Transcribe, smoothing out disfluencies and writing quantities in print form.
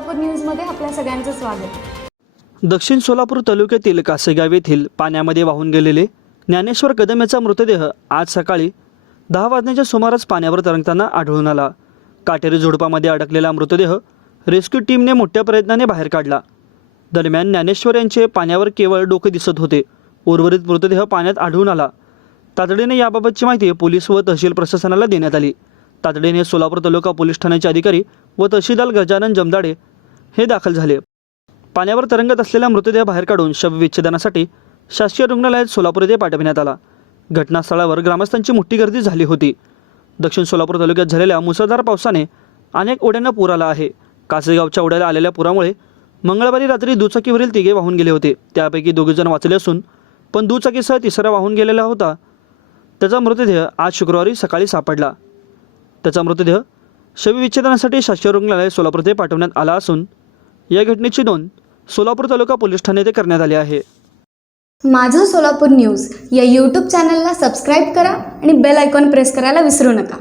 सोलापूर न्यूजमध्ये आपल्या सगळ्यांचं स्वागत। दक्षिण सोलापूर तालुक्यातील कासेगाव येथील पाण्यामध्ये वाहून गेलेले ज्ञानेश्वर कदम याचा मृतदेह आज सकाळी 10 वाजण्याच्या सुमारास पाण्यावर तरंगताना आढळून आला। काटेरी झुडपामध्ये अडकलेला मृतदेह रेस्क्यू टीमने मोठ्या प्रयत्नाने बाहेर काढला। दरम्यान ज्ञानेश्वर यांचे पाण्यावर केवळ डोके दिसत होते। उर्वरित मृतदेह पाण्यात आढळून आला। तातडीने याबाबतची माहिती पोलीस व तहसील प्रशासनाला देण्यात आली। तातडीने सोलापूर तालुका पोलीस ठाण्याचे अधिकारी व तहसीलदार गजानन जमदाडे हे दाखल झाले। पाण्यावर तरंगत असलेला मृतदेह बाहेर काढून शवविच्छेदनासाठी शासकीय रुग्णालयात सोलापूर येथे पाठवण्यात आला। घटनास्थळावर ग्रामस्थांची मोठी गर्दी झाली होती। दक्षिण सोलापूर तालुक्यात झालेल्या मुसळधार पावसाने अनेक ओढ्यांना पूर आला आहे। कासेगावच्या ओढ्याला आलेल्या पुरामुळे मंगळवारी रात्री दुचाकीवरील तिघे वाहून गेले होते। त्यापैकी 2 जण वाचले असून पण दुचाकीसह तिसरा वाहून गेलेला होता। त्याचा मृतदेह आज शुक्रवारी सकाळी सापडला। त्याचा मृतदेह शवविच्छेदनासाठी शासकीय रुग्णालय सोलापूर येथे पाठवण्यात आला असून या घटनेची नोंद सोलापूर तालुका पोलीस ठाणे येथे करण्यात आली आहे। माझं सोलापूर न्यूज या यूट्यूब चॅनलला सबस्क्राईब करा आणि बेल आयकॉन प्रेस करायला विसरू नका।